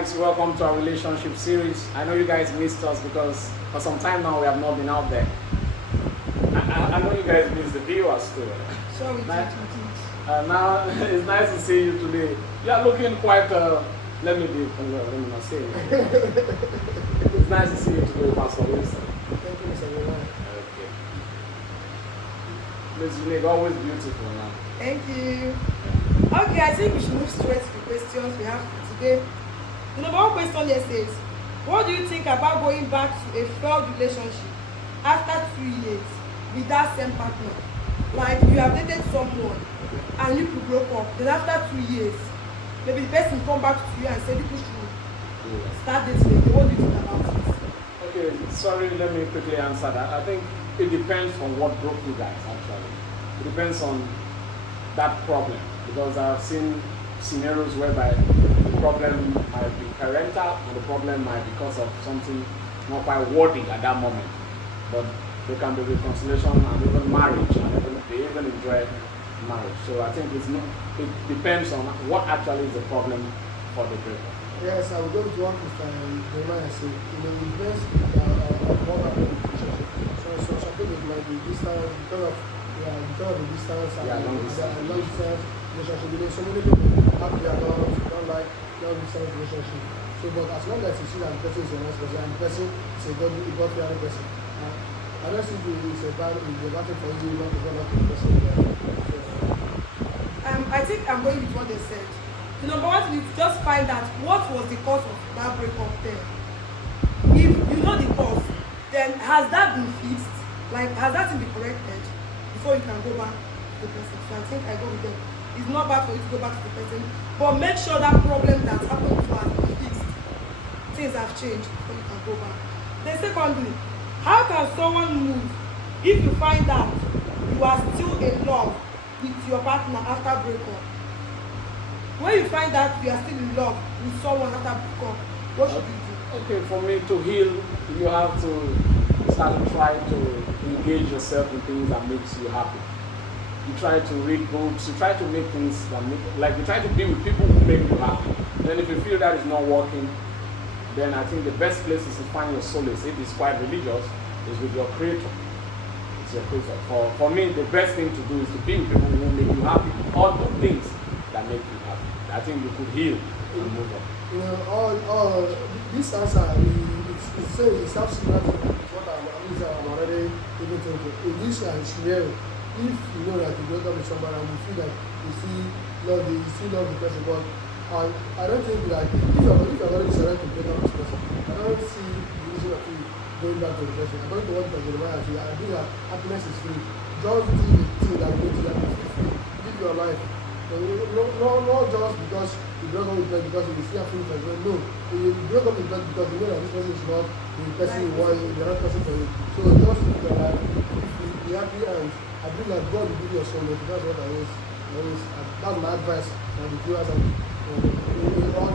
guys, welcome to our relationship series. I know you guys missed us because for some time now we have not been out there. I know you guys missed the viewers too. Sure, we Now, did. now it's nice to see you today. You are looking quite. Let me not say it. It's nice to see you today, Pastor Wilson. Thank you, Mr. Roman. Okay. Miss Unique, always beautiful now. Thank you. Okay, I think we should move straight to the questions we have for today. The number one question here says, what do you think about going back to a failed relationship after 2 years with that same partner? Like you have dated someone and you broke up, then after 2 years, maybe the person come back to you and say, people should start dating again. What do you think about it? Okay, sorry, let me quickly answer that. I think it depends on what broke you guys actually. It depends on that problem because I've seen scenarios whereby the problem might be parental and the problem might be because of something not quite worthy at that moment. But there can be reconciliation and even marriage and they even enjoy marriage. So I think it depends on what actually is the problem for the breakup. Yes, I would go to what Mr. Roman said. It depends on what happened in the relationship. So something it might be distance because of the distance and long distance relationship. You know, so many people have their love, don't like long distance relationship. So, but as long as you see that the person is a nice person and the person is a God-fearing person, I don't think it's a bad thing for you not to go back to the person. I think I'm going with what they said. The number one thing is just find out what was the cause of that breakup there. If you know the cause, then has that been fixed? Like, has that been corrected before you can go back to the person? So I think I go with them. It's not bad for you to go back to the person, but make sure that problem that happened before has been fixed. Things have changed before you can go back. Then secondly, how can someone move if you find out you are still in love with your partner after breakup? When you find out you are still in love with someone after breakup, what should you do? Okay, for me to heal, you have to start to try to engage yourself in things that makes you happy. You try to read books, you try to make things that you try to be with people who make you happy. Then if you feel that is not working, then I think the best place is to find your solace. If it's quite religious, is with your creator. It's your creator. For me, the best thing to do is to be with people who make you happy. All the things that make you happy. I think you could heal and move on. You know, all this answer it's sounds similar to what I'm already even thinking. In this scenario, if you know that you break up with somebody and you feel that you still love the person, but I don't think that if you're already decided to break up with this person, I don't see the reason of you going back to the person. I'm going to what Dr. Jeremiah said. I think that happiness is free. Just do the thing that makes you happy. Live your life. No, just because you broke up with them because you still have feelings as well. No, you broke up with them because you know that this person is not the person you want, the right person for you. So just live your life, be happy, and I believe that God will give you a soul. That's what I always that's my advice for the viewers and all.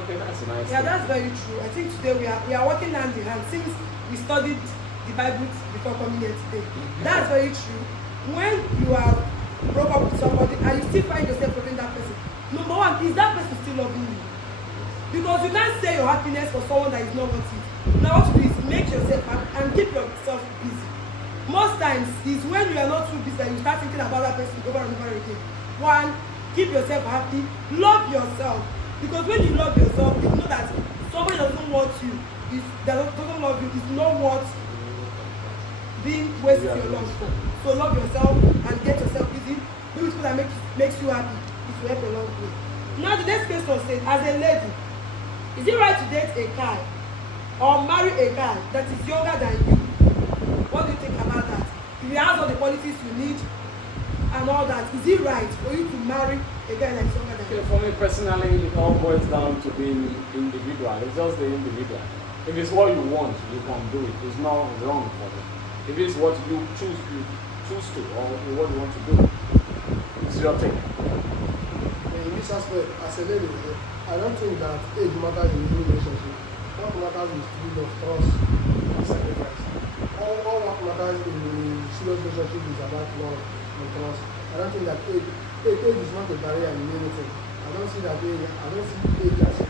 Okay, that's nice. Yeah, that's very true. I think today we are working hand in hand since we studied the Bible before coming here today. That's very true. When you are broke up with somebody and you still find yourself loving that person, number one, is that person still loving you? Because you can't say your happiness for someone that is not worth it. Now what you do is make yourself happy and keep yourself busy. Most times is when you are not too busy that you start thinking about that person over and over again. One, keep yourself happy, love yourself. Because when you love yourself, you know that somebody that doesn't want you, doesn't love you, is not worth being wasted your love for. So love yourself and get yourself busy. Do it that makes you happy. It will help a long way. Now the next question says, as a lady, is it right to date a guy or marry a guy that is younger than you? What do you think about that? If he has all the qualities you need and all that, is it right for you to marry a guy that is younger than you? For me personally, it all boils down to being individual. It's just the individual. If it's what you want, you can do it. It's not wrong for you. If it's what you choose to, or what you want to do, it's your thing. In this aspect, as a lady, I don't think that age matters in any relationship. What matters is love, trust, and sacrifice. All what matters in a serious relationship is about love and trust. I don't think that age is not a barrier in anything. I don't see age as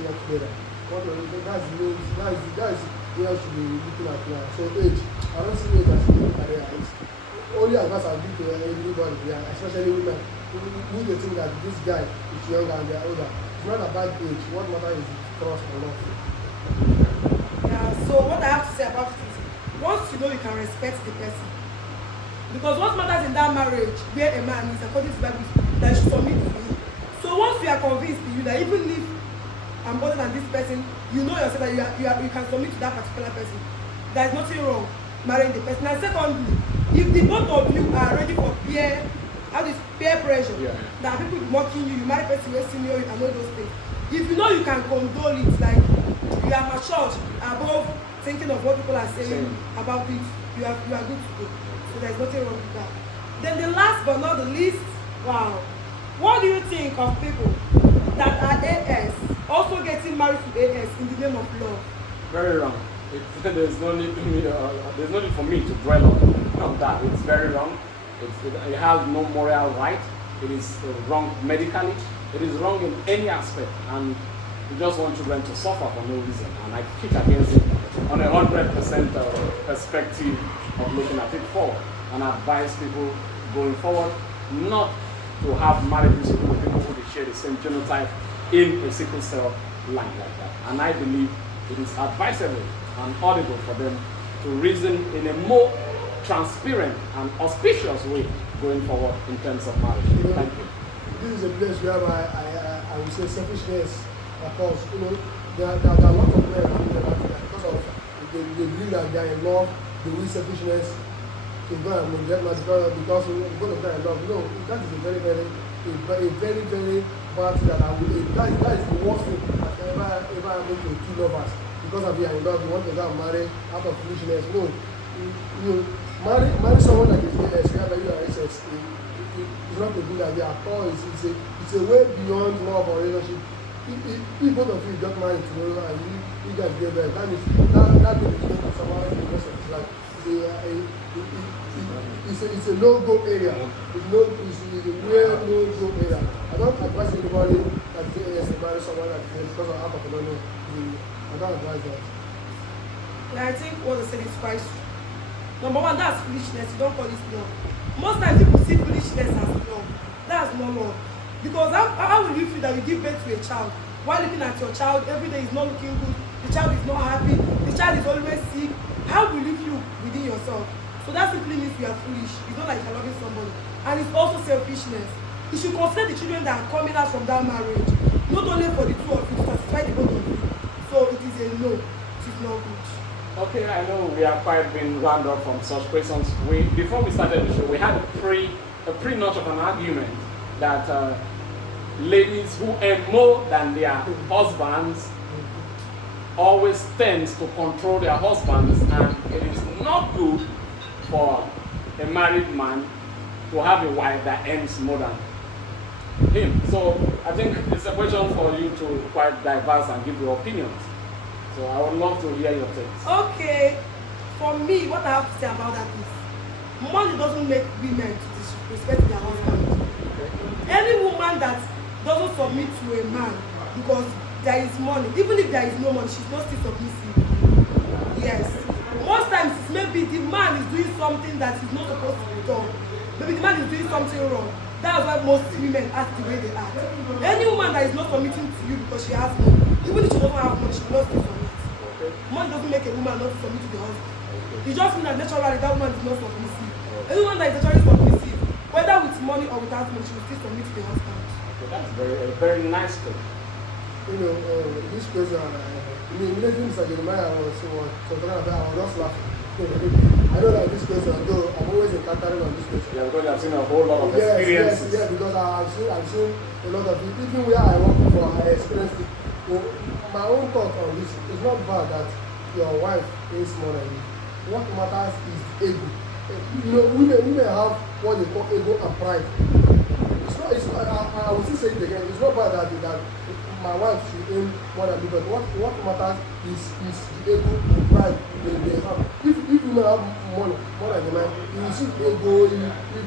year together. That's where I should be looking at now. So age, I don't see age as a career. It's only advice I'll give to everybody, yeah, especially women who they think that this guy is younger and they're older. It's not about age. What matters is trust or not. Yeah, so what I have to say about it is, once you know you can respect the person, because what matters in that marriage where a man is, according to the Bible, that should submit to you. So once you are convinced to you that even if I'm older than this person, you know yourself that you can submit to that particular person, there is nothing wrong marrying the person. And secondly, if the both of you are ready for peer pressure, that people mocking you, you marry person who senior you and all those things, if you know you can condole it, like you are matured above thinking of what people are saying about it, you are good to go. So there's nothing wrong with that. Then the last but not the least, wow, what do you think of people that are AS also getting married to AS in the name of love? Very wrong. There's no need for me to dwell on that. It's very wrong. It has no moral right. It is wrong medically. It is wrong in any aspect, and we just want children to suffer for no reason. And I kick against it on 100% perspective of looking at it forward, and advise people going forward not to have marriages with people who share the same genotype in a sickle cell line like that. And I believe it is advisable and audible for them to reason in a more transparent and auspicious way going forward in terms of marriage. Thank you. This is a place where I would say selfishness occurs. There are a lot of men who because of they believe that they are in love, they will selfishness to go and get married because both of them are in love. No, that is a very bad thing that is the worst thing that ever happened to two lovers. Because of you are in love, you want to go and marry out of foolishness. No, you marry someone that is AS, whether you are SS. It's not a good idea at all. It's a way beyond love or relationship. If both of you got married tomorrow and you guys get married, that means that is going to someone in the rest of his life. It's a no-go area. It's a real no-go area. I don't advise anybody that is AS to marry someone that is because of out of no. I don't advise that. Yeah, I think what they said is quite true. Number one, that's foolishness. You don't call it love. Most times people see foolishness as love. That's not love. Because how will you feel that you give birth to a child while looking at your child every day is not looking good, the child is not happy, the child is always sick? How will you feel within yourself? So that simply means you are foolish. It's not like you're loving somebody. And it's also selfishness. You should consider the children that are coming out from that marriage, not only for the two of you, to satisfy the both of you. So it is a no. It is not good. Okay, I know we are quite been round up from such questions. Before we started the show, we had a pre-note of an argument that ladies who earn more than their husbands always tends to control their husbands, and it is not good for a married man to have a wife that earns more than him. So I think it's a question for you to quite diverse and give your opinions. So I would love to hear your takes. Okay, for me, what I have to say about that is, money doesn't make women to disrespect their husband. Okay. Any woman that doesn't submit to a man because there is money, even if there is no money, she's not still submissive. Yes. Most times it's maybe the man is doing something that is not supposed to be done. Maybe the man is doing something wrong. That's why most women act the way they act. Any woman that is not submitting to you because she has money, even if she doesn't have money, she will not still submit. Okay. Money doesn't make a woman not submit to the husband. Okay. It just means that naturally that woman is not submissive. Okay. Any woman that is naturally submissive, whether with money or without money, she will still submit to the husband. Okay, that's a very nice thing. This question, immediately Mr. Jeremiah was talking about, I was just laughing. I know that this question, though I'm always encountering on this question. Yeah, because I've seen a whole lot of experiences. Yes, because I've seen a lot of people. Even where I work before, I experienced it. My own thought on this, it's not bad that your wife is more than you. What matters is ego. Women have what they call ego and pride. I will still say it again. It's not bad that my wife should earn more than me, but what matters is the ego and pride they have. If women have money more than the man, he will see ego, he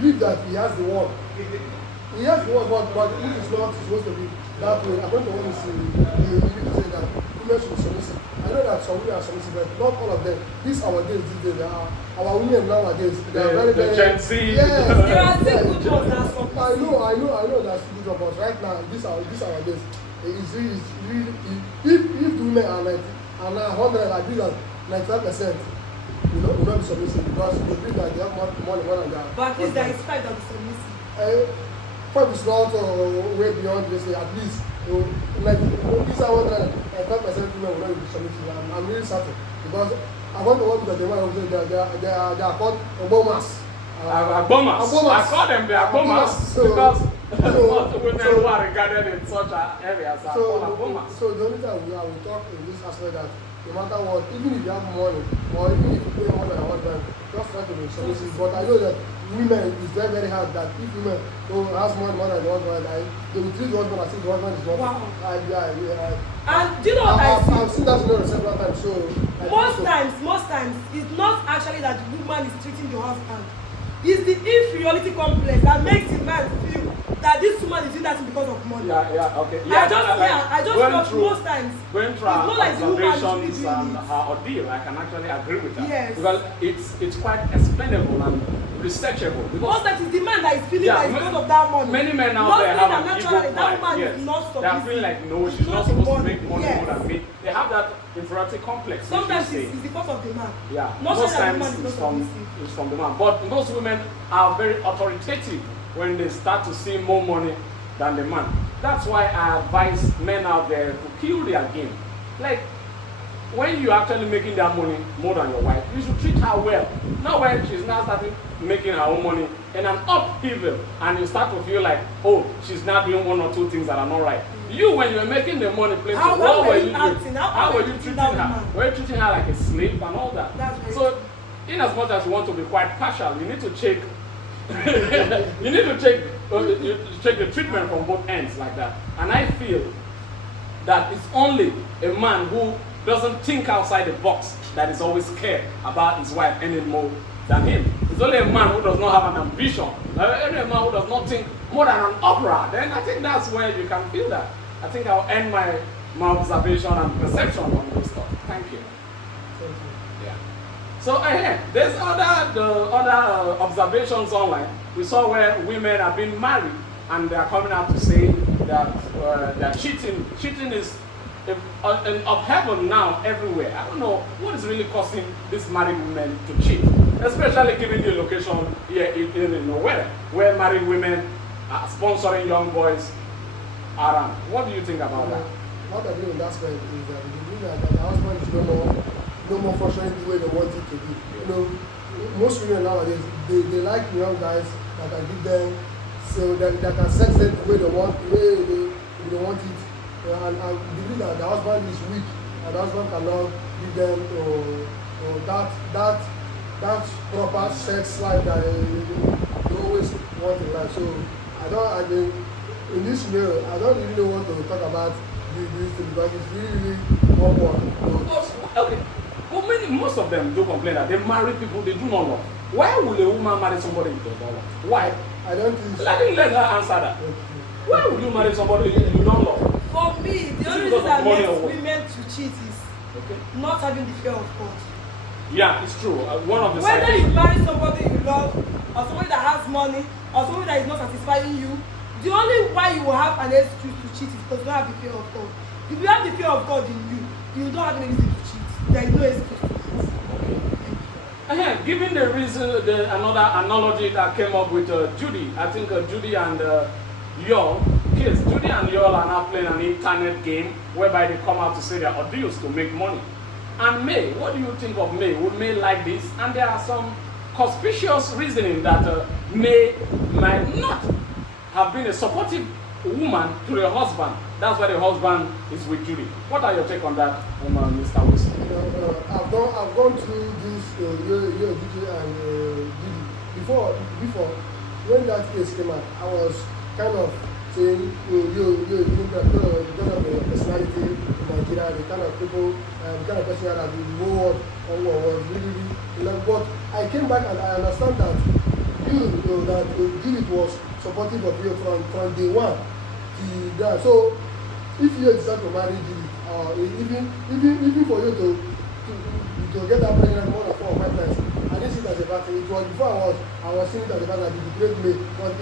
believe that he has the world. Yes, but it is not supposed to be that way. According to what you see, you need to say that women should be submissive. I know that some women are submissive, but not all of them. These our days, these days, our women nowadays, they are very, very. Gen Z. Yes, There are still good ones that are I know that's good of us. Right now, these are days. It's really, if the women are 100, I believe that 95%. Will not be submissive because they believe that they have more than that. But at least there is 5 that is submissive. 5 is not way beyond this. At least, like these are 105% women will not be submissive. I'm really certain because I want to work with the women. They are called Obomas. Agbomas. I call them the Agbomas because most women who are regarded in such areas are called Agbomas. So the only time I will talk in this aspect that no matter what, even if you have money or even if you pay more than your husband, just try to be submissive. But I know that women is very, very hard that if women who has more than the husband, they will treat the husband as if the husband is not. Wow. And do you know what I see? I've seen that several times. So most times, it's not actually that the woman is treating the husband. It's the inferiority complex that makes the man feel that this woman is doing that because of money. Okay. I just feel most times going through it's not like the woman is really observations doing and it. her ordeal, I can actually agree with that. Yes. Because it's quite explainable and researchable. Because most times it's the man that is feeling that it's because of that money. Many men out Not there feeling have that an naturally ego that pride. woman Yes. is not They are submissive. feeling like no, It's she's not supposed to make money Yes. more than me. They have that inferiority complex. Sometimes which it's the fault of the man. yeah, Not most saying that the times woman is not submissive. it's from the man. But most women are very authoritative when they start to see more money than the man. That's why I advise men out there to kill their game. Like, when you're actually making that money more than your wife, you should treat her well. Not when she's now starting making her own money in an upheaval and you start to feel like, oh, she's now doing 1 or 2 things that are not right. You, when you're making the money, what were you doing? How were you treating her? Were you treating her like a slave and all that? So, in as much as you want to be quite partial, you need to check. You need to check the treatment from both ends like that. And I feel that it's only a man who doesn't think outside the box that is always scared about his wife earning more than him. It's only a man who does not have an ambition. Only a man who does not think more than an opera. Then I think that's where you can feel that. I think I'll end my observation and perception on this stuff. Thank you. Yeah. So there's other observations online. We saw where women have been married and they are coming out to say that cheating is of heaven now everywhere. I don't know what is really causing these married women to cheat, especially given the location here in nowhere, where married women are sponsoring young boys around. What do you think about that? What I do in that aspect is that the women that the husband is no more functioning the way they want it to be. Most women nowadays they like young guys that can give them so that can sex them the way they want it. And believe that the husband is weak and the husband cannot give them that proper sex life that they always want in life. So in this scenario, I don't really want to talk about this thing because it's really awkward. Okay. Well, most of them do complain that they marry people they do not love. Why would a woman marry somebody you don't love? Why? I don't think so. Let her answer that. Why would you marry somebody you don't love? For me, the only reason that makes women to cheat is not having the fear of God. Yeah, it's true. One of the whether you marry somebody you love, or somebody that has money, or somebody that is not satisfying you, the only why you will have an excuse to cheat is because you don't have the fear of God. If you have the fear of God in you, you don't have any reason to cheat. There is no excuse to cheat. Given the reason, another analogy that came up with Judy, I think Judy and Yol, kids, Judy and Yol are now playing an internet game whereby they come out to say their ordeals to make money. And May, what do you think of May? Would May like this? And there are some conspicuous reasoning that May might not have been a supportive woman to the husband. That's why the husband is with Judy. What are your take on that, Mr. Wilson? I've gone through this Judy and Judy before when that case came out. I was kind of saying you because of the personality in Nigeria, the kind of people, the kind of person that the whole world was really like. But I came back and I understand that Judith was supportive of you from day one till that. So if you decide to marry Julie, or even for you to get that pregnant more than 4 or 5 times, I didn't see it as a bad thing. It was before I was seeing it as a bad thing. He betrayed me, but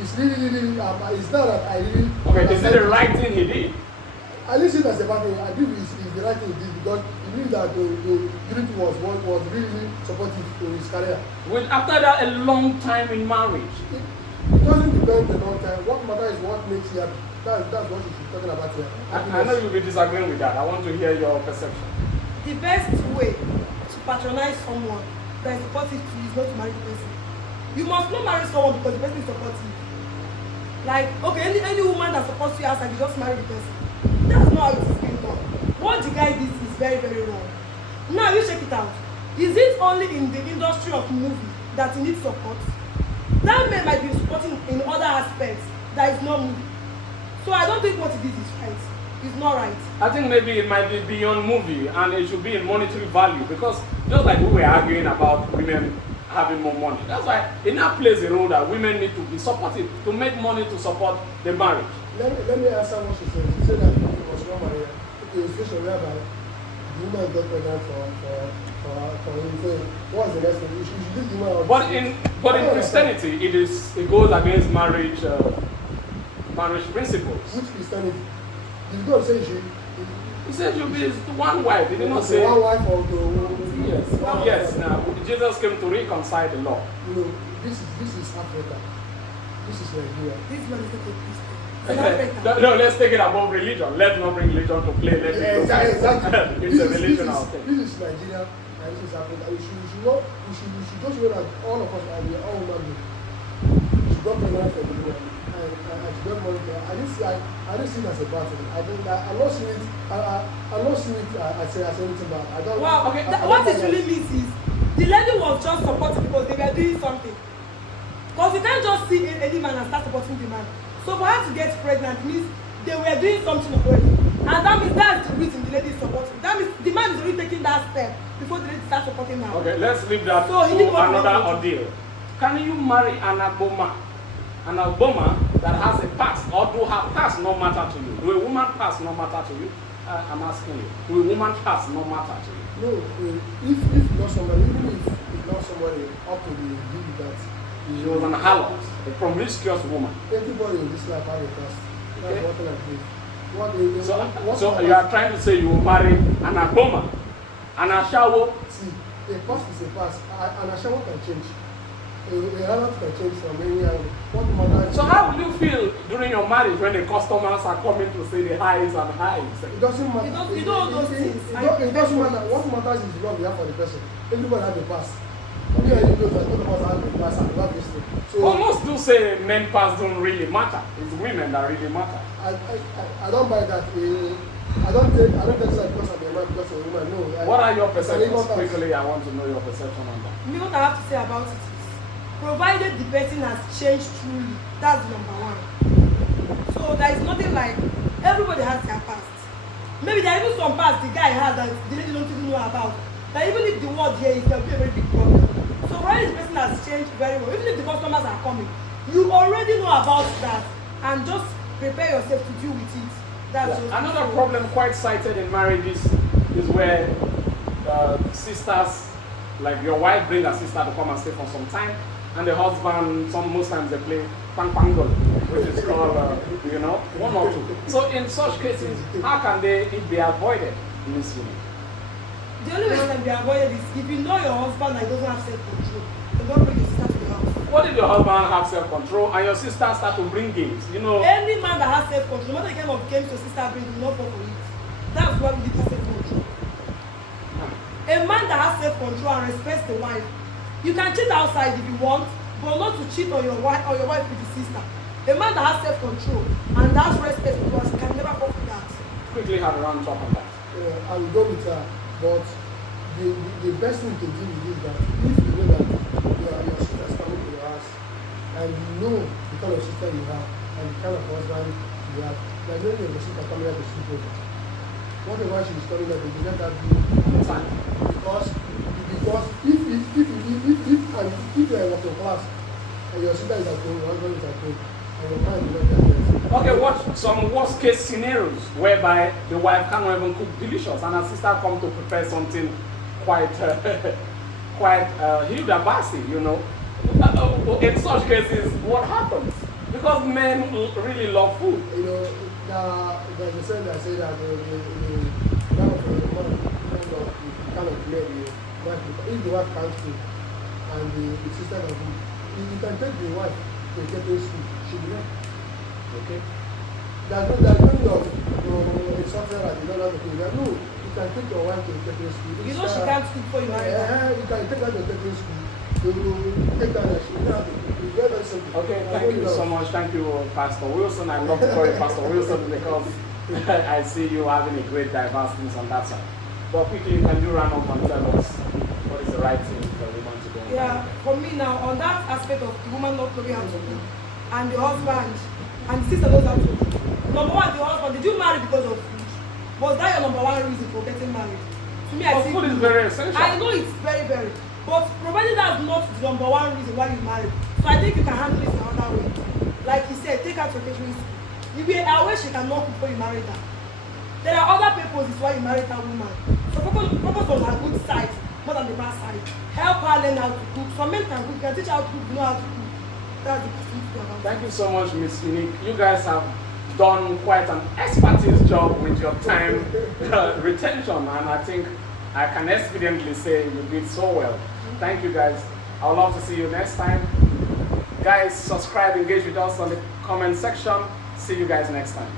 it's really it's not that I really. Okay, is it the right thing he did? I didn't see it as a bad thing. I believe it's the right thing he did because he knew that the unity was really supportive to his career. After that, a long time in marriage. It doesn't depend on the long time. What matters is what makes you happy. That's what you should be talking about here. I know you'll be disagreeing with that. I want to hear your perception. The best way to patronize someone that is supportive to you is not to marry the person. You must not marry someone because the person is supportive. Like, okay, any woman that supports you outside, you just marry the person. That's not how it is being done. What the guy did is very, very wrong. Now you check it out. Is it only in the industry of movie that he needs support? That man might be supporting in other aspects that is not movie. So I don't think what he did is right. It's not right. I think maybe it might be beyond movie and it should be in monetary value because just like we were arguing about women having more money, that's why it now plays a role that women need to be supportive to make money to support the marriage. Let me answer what she said. She said that it was not married. Okay, a situation whereby the woman got pregnant for him. So what's the next thing? You should leave the woman. But in Christianity, it goes against marriage principles. Which Christianity? Did God say He said you'll be one wife. He did not say one wife or yes. Yes. Now Jesus came to reconcile the law. You know, this is Africa. This is Nigeria. This man is not a Christian. No, let's take it above religion. Let's not bring religion to play. Exactly. It's a religional thing. This is Nigeria and this is Africa. We should just know that all of us are all human beings. We should not pregnant for the woman. I should not monitor. I didn't see it as a bad thing. I'm not seeing it as anything bad. I don't. Wow. Okay. What it really means is the lady was just supporting because they were doing something. Because you can't just see any man and start supporting the man. So for her to get pregnant means they were doing something already. And that means that's the reason the lady is supporting. That means the man is already taking that step before the lady starts supporting her. Okay, let's leave that so to another ordeal. Can you marry an Aboma? An Aboma that has a past, or do her past not matter to you? Do a woman past not matter to you? I'm asking you. Do a woman past not matter to you? No, if you lost somebody, even if you lost somebody up to the degree that she was an harlot, a promiscuous woman. Everybody in this life has a past. That's what I believe. So you are trying to say you will marry an Aboma, an Ashawo? See, a past is a past. An Ashawo can change. A harlot can change from any angle. What matters? So how will you feel during your marriage when the customers are coming to say the highs and highs? It doesn't matter. You know all those things. It doesn't matter. What matters is the love you have for the person. Everybody has a past. Only I know that all of us have a past and love this thing. So almost do say men past don't really matter. It's women that really matter. I don't buy that. I don't take this because I'm a man, because I'm a woman. No. What are your perceptions? Quickly, I want to know your perception on that. Me, what I have to say about it is, provided the person has changed truly, that's number one. So there is nothing like, everybody has their past. Maybe there are even some past the guy has that the lady don't even know about. That even if the word here is, there will be a very big problem. So provided the person has changed very well, even if the customers are coming, you already know about that and just prepare yourself to deal with it. That's just another problem quite cited in marriages is where sisters, like your wife brings a sister to come and stay for some time, and the husband, most times they play pangol, which is called, one or two. So in such cases, how can it be avoided in this unit? The only way it can be avoided is if you know your husband that doesn't have self-control, then don't bring your sister to the house. What if your husband have self-control and your sister start to bring games? Any man that has self-control, no matter the kind of games your sister brings, will not fall for it. That's why we need self-control. A man that has self-control and respects the wife, you can cheat outside if you want, but not to cheat on your wife or your wife with the sister. A man that has self-control and has respect for us can never fall for that. Quickly have a round talk on that. I will go with her, but the best thing to do is that if you know that your sister is coming to your house and you know the kind of sister you have and the kind of husband you have, like maybe your sister coming here to sleep over. Whatever she is coming here to do, let that be on time. Because if you are in working class and your sister is at home, your husband is at home, and your mind is not there. Okay, what some worst case scenarios whereby the wife cannot even cook delicious and her sister come to prepare something quite quite Hilda you know. In such cases, what happens? Because men really love food. You know, there's a saying that say that kind of clear the wife, if the wife can't cook and the sister can cook, you can take the wife to get to school, she'll be there. Okay. There's no of a software that you don't have to do. No, you can take your wife to technical school. You know she can't cook for you marry her. You can take her to technical school. You take her there. She will have it. It's very, very simple. Okay, thank you so much. Thank you, Pastor Wilson. I love to call you Pastor Wilson because I see you having a great diverse things on that side. But quickly, you can do run up and tell us what is the right thing for a woman to do. Yeah, for me now, on that aspect of the woman not knowing how to cook, and the husband, and the sister knows how to cook. Number one, the husband, did you marry because of food? Was that your number one reason for getting married? To me, I But think food is very essential. I know it's very, very. But provided that's not the number one reason why you married, so I think you can handle it another way. Like he said, take her to catering school. You be aware she cannot cook before you marry her. There are other purposes why you marry that woman. So focus on her good side more than the bad side. Help her learn how to cook. Some men can cook, you can teach her how to cook, you know how to cook. That's the best thing to do about it. Thank you so much, Miss Unique. You guys have done quite an expertise job with your time retention, and I think I can expediently say you did so well. Thank you guys. I would love to see you next time. Guys, subscribe, engage with us on the comment section. See you guys next time.